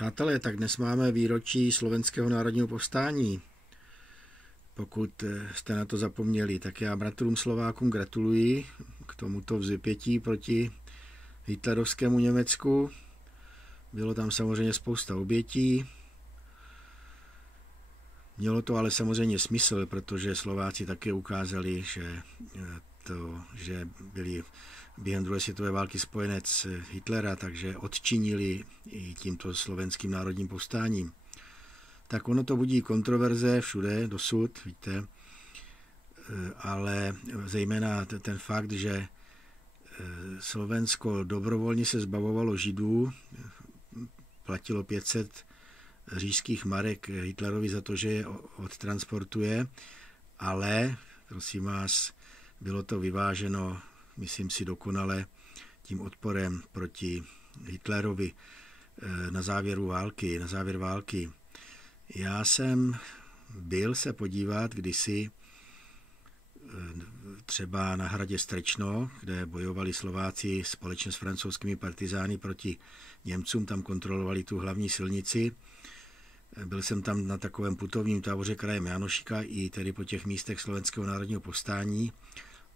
Přátelé, tak dnes máme výročí Slovenského národního povstání. Pokud jste na to zapomněli, tak já bratrům Slovákům gratuluji k tomuto vzepětí proti hitlerovskému Německu. Bylo tam samozřejmě spousta obětí. Mělo to ale samozřejmě smysl, protože Slováci také ukázali, že byli během druhé světové války spojenec Hitlera, takže odčinili i tímto slovenským národním povstáním. Tak ono to budí kontroverze všude dosud, víte, ale zejména ten fakt, že Slovensko dobrovolně se zbavovalo Židů, platilo 500 říšských marek Hitlerovi za to, že je odtransportuje, ale, prosím vás, bylo to vyváženo, myslím si, dokonale tím odporem proti Hitlerovi na závěr války. Já jsem byl se podívat kdysi třeba na hradě Strečno, kde bojovali Slováci společně s francouzskými partizány proti Němcům, tam kontrolovali tu hlavní silnici. Byl jsem tam na takovém putovním táboře krajem Janošika i tedy po těch místech Slovenského národního povstání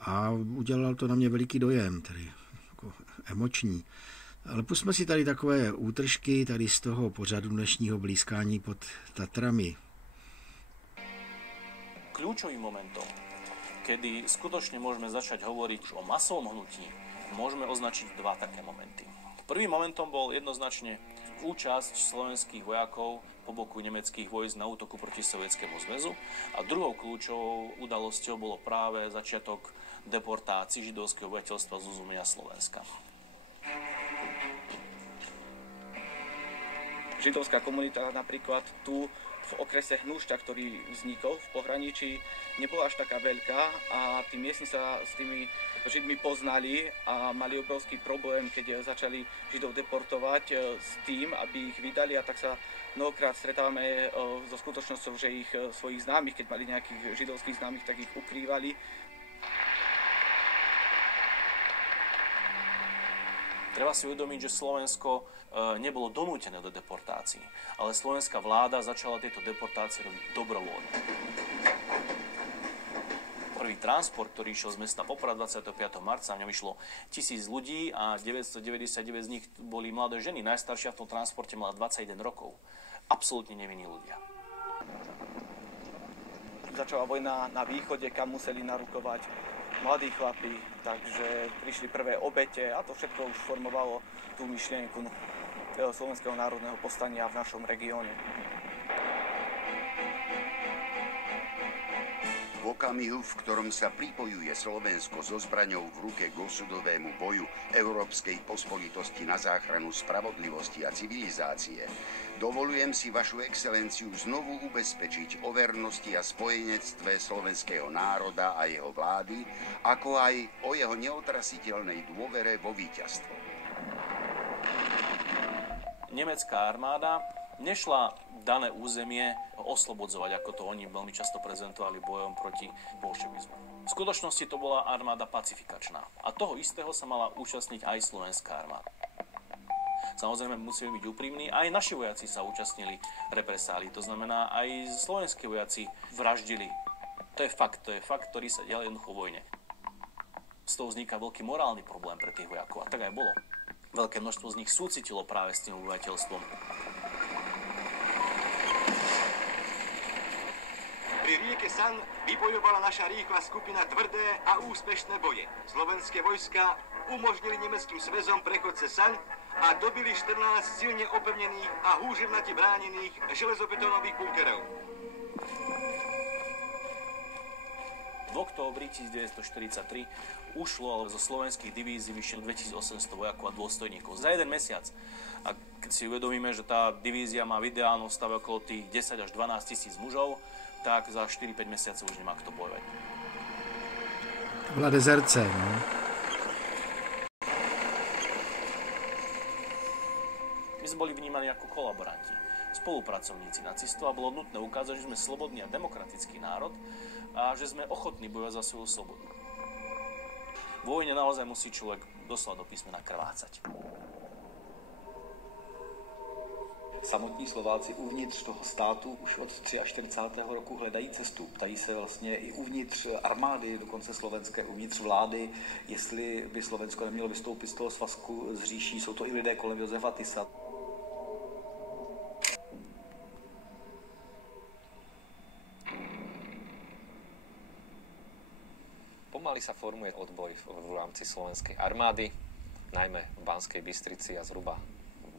a udělal to na mě veliký dojem, tedy jako emoční. Ale pusťme si tady takové útržky tady z toho pořadu dnešního blízkání pod Tatrami. Kľúčovým momentom, kedy skutočne môžeme začať hovoriť o masovom hnutí, môžeme označiť dva také momenty. Prvým momentom bol jednoznačne účasť slovenských vojakov po boku nemeckých vojsk na útoku proti Sovietskému zväzu a druhou kľúčovou udalosťou bolo práve začiatok deportácií židovského obyvateľstva z územia Slovenska. Židovská komunita napríklad tu v okrese Hnúšťa, ktorý vznikol v pohraničí, nebola až taká veľká a tí miestni sa s tými Židmi poznali a mali obrovský problém, keď začali Židov deportovať s tým, aby ich vydali, a tak sa mnohokrát stretávame so skutočnosťou, že ich svojich známych, keď mali nejakých židovských známych, tak ich ukrývali. Treba si uvedomiť, že Slovensko nebolo donútené do deportácií, ale slovenská vláda začala tieto deportácie robiť dobrovoľne. Prvý transport, ktorý išiel z mesta Poprad 25. marca, v ňom išlo 1000 ľudí a 999 z nich boli mladé ženy. Najstaršia v tom transporte mala 21 rokov. Absolútne nevinní ľudia. Začala vojna na východe, kam museli narukovať mladí chlapi, takže prišli prvé obete a to všetko už formovalo tú myšlienku Slovenského národného povstania v našom regióne. V okamihu, v ktorom sa pripojuje Slovensko so zbraňou v ruke k osudovému boju európskej pospolitosti na záchranu spravodlivosti a civilizácie, dovolujem si vašu excelenciu znovu ubezpečiť o vernosti a spojenectve slovenského národa a jeho vlády, ako aj o jeho neotrasiteľnej dôvere vo víťazstvo. Nemecká armáda nešla dané územie oslobodzovať, ako to oni veľmi často prezentovali bojom proti bolševizmu. V skutočnosti to bola armáda pacifikačná. A toho istého sa mala účastniť aj slovenská armáda. Samozrejme, musíme byť úprimní, aj naši vojaci sa účastnili represálií. To znamená, aj slovenskí vojaci vraždili. To je fakt, ktorý sa dial jednoducho v vojne. Z toho vzniká veľký morálny problém pre tých vojakov. A tak aj bolo. Veľké množstvo z nich súcitilo práve s tým obyvateľstvom. Pri rieke San vybojovala naša rýchla skupina tvrdé a úspešné boje. Slovenské vojska umožnili nemeckým sväzom prechod cez San a dobili 14 silne opevnených a húževnate bránených železobetónových bunkerov. V októbri 1943 ušlo zo slovenských divízií vyše 2800 vojakov a dôstojníkov za jeden mesiac. A keď si uvedomíme, že tá divízia má v ideálnom stave okolo tých 10 až 12 tisíc mužov, tak za 4-5 mesiacov už nemá kto bojovať. To bola dezerce, no. My sme boli vnímaní ako kolaboranti, spolupracovníci nacistov a bolo nutné ukázať, že sme slobodný a demokratický národ a že sme ochotní bojovať za svoju slobodu. Vo vojne naozaj musí človek doslova do písmena krvácať. samotní Slováci uvnitř toho státu už od 43. roku hledají cestu. Ptají se vlastně i uvnitř armády, dokonce slovenské, uvnitř vlády, jestli by Slovensko nemělo vystoupit z toho svazku s říší. Jsou to i lidé kolem Josefa Tisa. Pomaly sa formuje odboj v rámci slovenskej armády, najmä v Banskej Bystrici a zhruba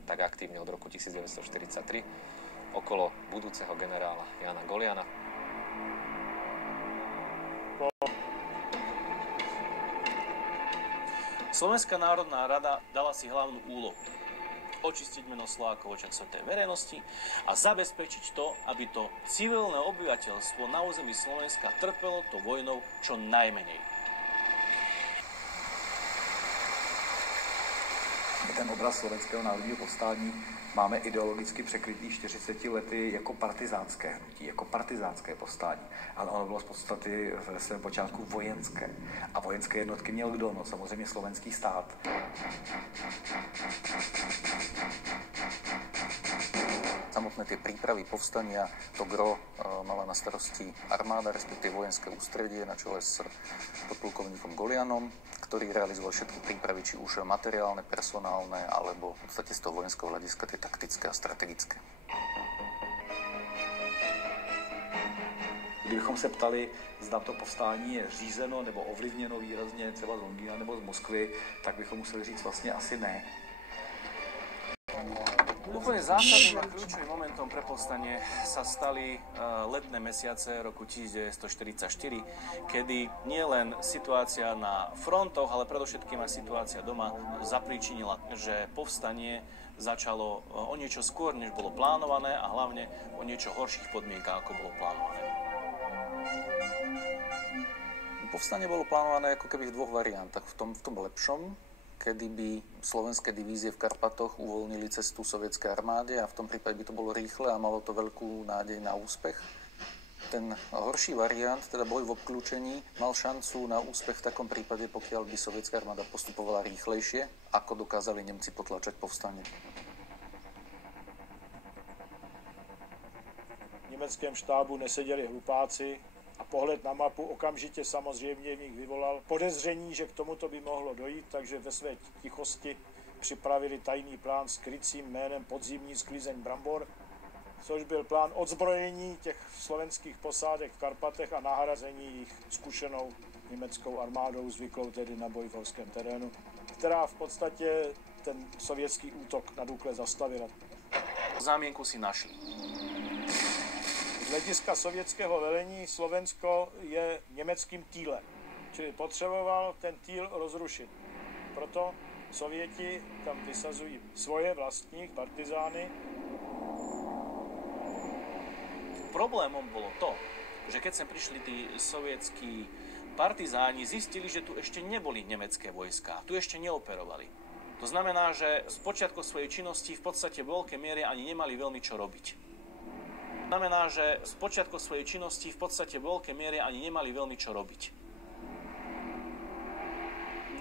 tak aktívne od roku 1943 okolo budúceho generála Jána Goliana. Slovenská národná rada dala si hlavnú úlohu očistiť meno Slovákov v očiach svetej verejnosti a zabezpečiť to, aby to civilné obyvateľstvo na území Slovenska trpelo to vojnou čo najmenej. Ten obraz slovenského národního povstání máme ideologicky překrytý 40 lety jako partizánské hnutí, jako partizánské povstání. Ale ono bylo z podstaty ve svém počátku vojenské. A vojenské jednotky měl kdo? No samozřejmě slovenský stát. Samotné tie prípravy povstania, to gro mala na starosti armáda, respektíve vojenské ústredie na čele s podplukovníkom Golianom, ktorý realizoval všetky prípravy, či už materiálne, personálne, alebo v podstate z toho vojenského hľadiska tie taktické a strategické. Kdybychom se ptali, zda to povstání je řízeno nebo ovlivněno výrazně třeba z Londýna nebo z Moskvy, tak bychom museli říct vlastně asi ne. Úplne zásadným a kľúčovým momentom pre povstanie sa stali letné mesiace roku 1944, kedy nielen situácia na frontoch, ale predovšetkým aj situácia doma zapríčinila, že povstanie začalo o niečo skôr, než bolo plánované a hlavne o niečo horších podmienkách, ako bolo plánované. Povstanie bolo plánované ako keby v dvoch variantách. V tom lepšom, kedy by slovenské divízie v Karpatoch uvoľnili cestu sovietskej armáde a v tom prípade by to bolo rýchle a malo to veľkú nádej na úspech. Ten horší variant, teda boj v obklúčení, mal šancu na úspech v takom prípade, pokiaľ by sovietská armáda postupovala rýchlejšie, ako dokázali Nemci potlačať povstanie. V německém štábu neseděli hlupáci a pohled na mapu okamžitě samozřejmě v nich vyvolal podezření, že k tomuto by mohlo dojít, takže ve své tichosti připravili tajný plán s krycím jménem Podzimní sklizeň brambor, což byl plán odzbrojení těch slovenských posádek v Karpatech a nahrazení jich zkušenou německou armádou, zvyklou tedy na boj v horském terénu, která v podstatě ten sovětský útok na Dukle zastavila. Zámienku si našli. Z hlediska sovětského velení Slovensko je německým týlem, čili potřeboval ten týl rozrušit. Proto Sověti tam vysazují svoje vlastní partizány. Problémom bolo to, že keď sem prišli tí sovietskí partizáni, zistili, že tu ešte neboli nemecké vojská, tu ešte neoperovali. To znamená, že z počiatku svojej činnosti v podstate v veľkej miere ani nemali veľmi čo robiť. Znamená, že z počiatku svojej činnosti v podstate v veľkej miere ani nemali veľmi čo robiť.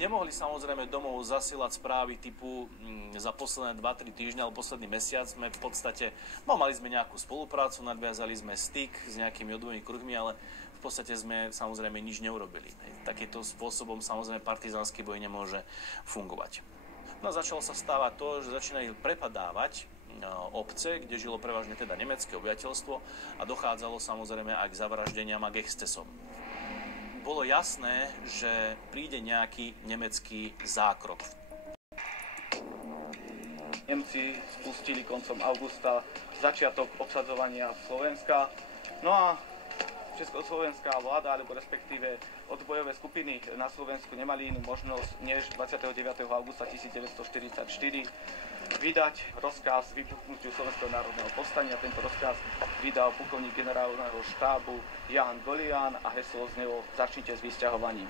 Nemohli samozrejme domov zasielať správy typu za posledné 2-3 týždne alebo posledný mesiac sme v podstate, mali sme nejakú spoluprácu, nadviazali sme styk s nejakými odbojnými kruhmi, ale v podstate sme samozrejme nič neurobili. Takýmto spôsobom samozrejme partizánsky boj nemôže fungovať. No a začalo sa stávať to, že začínali prepadávať obce, kde žilo prevažne teda nemecké obyvateľstvo a dochádzalo samozrejme aj k zavraždeniam a k excesom. Bolo jasné, že príde nejaký nemecký zákrok. Nemci spustili koncom augusta začiatok obsadzovania Slovenska. No a československá vláda, alebo respektíve odbojové skupiny na Slovensku nemali inú možnosť, než 29. augusta 1944 vydať rozkaz vypuknutiu Slovenského národného povstania. Tento rozkaz vydal plukovník generálneho štábu Ján Golian a heslo znelo "Začnite s vysťahovaním".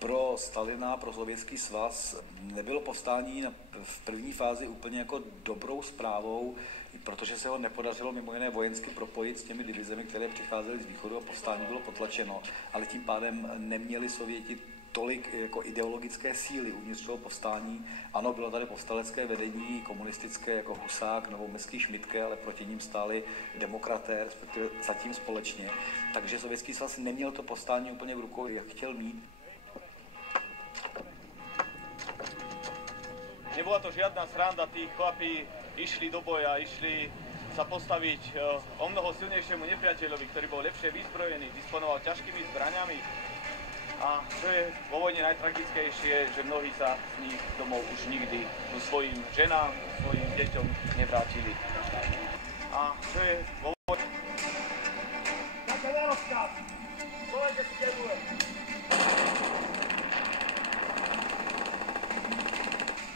Pro Stalina, pro Sovětský svaz nebylo povstání v první fázi úplně jako dobrou zprávou, protože se ho nepodařilo mimo jiné vojensky propojit s těmi divizemi, které přicházely z východu a povstání bylo potlačeno, ale tím pádem neměli Sověti tolik jako ideologické síly uvnitř toho povstání. Ano, bylo tady povstalecké vedení, komunistické jako Husák, Novomestský, Šmitke, ale proti ním stáli demokraté, respektive zatím společně. Takže Sovětský svaz neměl to povstání úplně v rukou, jak chtěl mít. Nebola to žiadna sranda, tí chlapí išli do boja, išli sa postaviť o mnoho silnejšiemu nepriateľovi, ktorý bol lepšie vyzbrojený, disponoval ťažkými zbraňami. A čo je vo vojne najtragickejšie, že mnohí sa z nich domov už nikdy ku svojim ženám, svojim deťom nevrátili. A čo je vo vojne...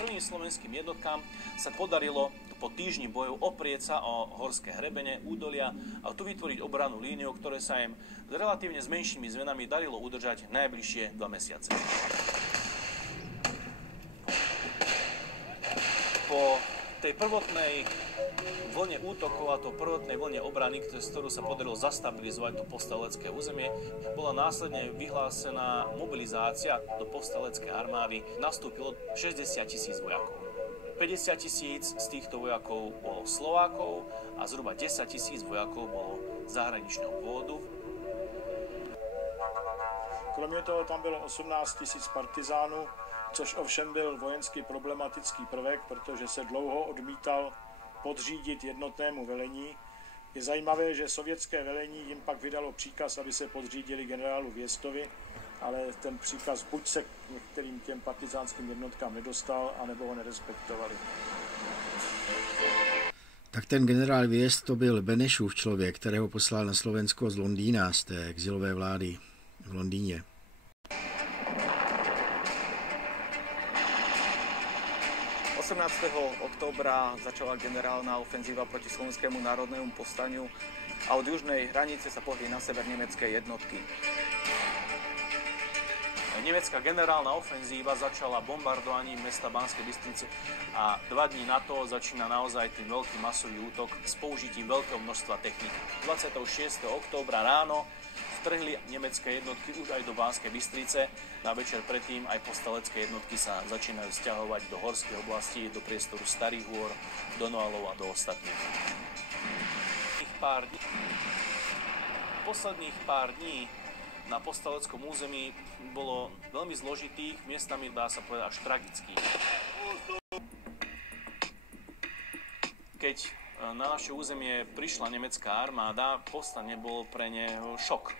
Prvým slovenským jednotkám sa podarilo po týždni bojov oprieť sa o horské hrebene, údolia a tu vytvoriť obrannú líniu, ktoré sa im s relatívne s menšími zmenami darilo udržať najbližšie 2 mesiace. Po tej prvotnej vlne útokov a to prvotnej vlne obrany, z ktorú sa podarilo zastabilizovať to povstalecké územie, bola následne vyhlásená mobilizácia do povstaleckej armády. Nastúpilo 60 000 vojakov. 50 000 z týchto vojakov bolo Slovákov a zhruba 10 000 vojakov bolo zahraničného pôvodu. Kromě toho tam bylo 18 000 partizánů, což ovšem byl vojensky problematický prvek, protože se dlouho odmítal podřídit jednotnému velení. Je zajímavé, že sovětské velení jim pak vydalo příkaz, aby se podřídili generálu Věstovi, ale ten příkaz buď se k některým těm partizánským jednotkám nedostal, anebo ho nerespektovali. Tak ten generál Věst to byl Benešův člověk, kterého poslal na Slovensko z Londýna, z té exilové vlády v Londýně. – 18. októbra začala generálna ofenzíva proti Slovenskému národnému povstaniu a od južnej hranice sa pohli na sever nemecké jednotky. Nemecká generálna ofenzíva začala bombardovaním mesta Banskej Bystrice a 2 dní na to začína naozaj tým veľký masový útok s použitím veľkého množstva techniky. 26. októbra ráno vtrhli nemecké jednotky už aj do Banskej Bystrice. Na večer predtým aj povstalecké jednotky sa začínajú sťahovať do horských oblastí, do priestoru Starých hôr, do Noalov a do ostatných. Posledných pár dní na povstaleckom území bolo veľmi zložitých, miestami dá sa povedať až tragických. Keď na naše územie prišla nemecká armáda, povstanie bol pre neho šok.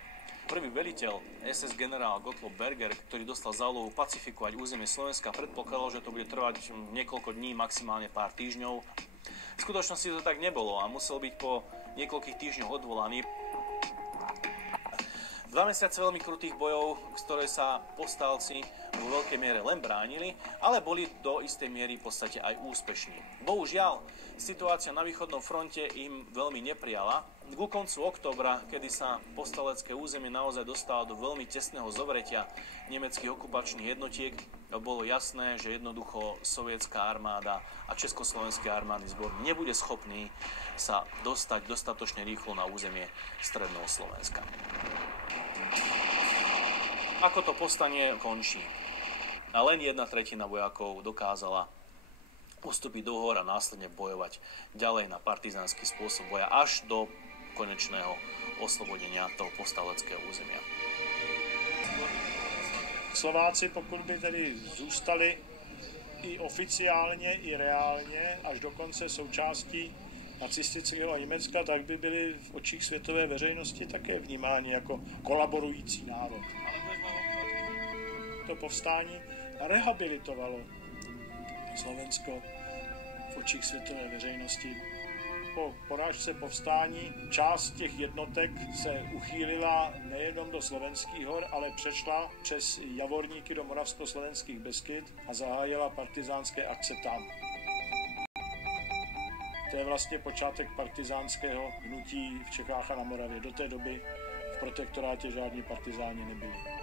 Prvý veliteľ SS generál Gottlob Berger, ktorý dostal za úlohu pacifikovať územie Slovenska, predpokladal, že to bude trvať niekoľko dní, maximálne pár týždňov. V skutočnosti to tak nebolo a musel byť po niekoľkých týždňoch odvolaný. 2 mesiace veľmi krutých bojov, ktoré sa povstalci vo veľkej miere len bránili, ale boli do istej miery v podstate aj úspešní. Bohužiaľ, situácia na východnom fronte im veľmi neprijala. Ku koncu októbra, kedy sa povstalecké územie naozaj dostalo do veľmi tesného zovretia nemeckých okupačných jednotiek, bolo jasné, že jednoducho sovietská armáda a československý armádny zbor nebude schopný sa dostať dostatočne rýchlo na územie stredného Slovenska. Ako to povstanie končí? A len 1/3 vojakov dokázala ustúpiť do hôr a následne bojovať ďalej na partizánsky spôsob boja až do konečného oslobodenia toho povstaleckého územia. Slováci, pokud by tedy zůstali i oficiálně, i reálně, až do konce součástí nacistického Německa, tak by byli v očích světové veřejnosti také vnímáni jako kolaborující národ. To povstání rehabilitovalo Slovensko v očích světové veřejnosti. Po porážce povstání část těch jednotek se uchýlila nejenom do Slovenských hor, ale přešla přes Javorníky do Moravskoslovenských Beskyd a zahájila partizánské akce tam. To je vlastně počátek partizánského hnutí v Čechách a na Moravě. Do té doby v protektorátě žádní partizáni nebyli.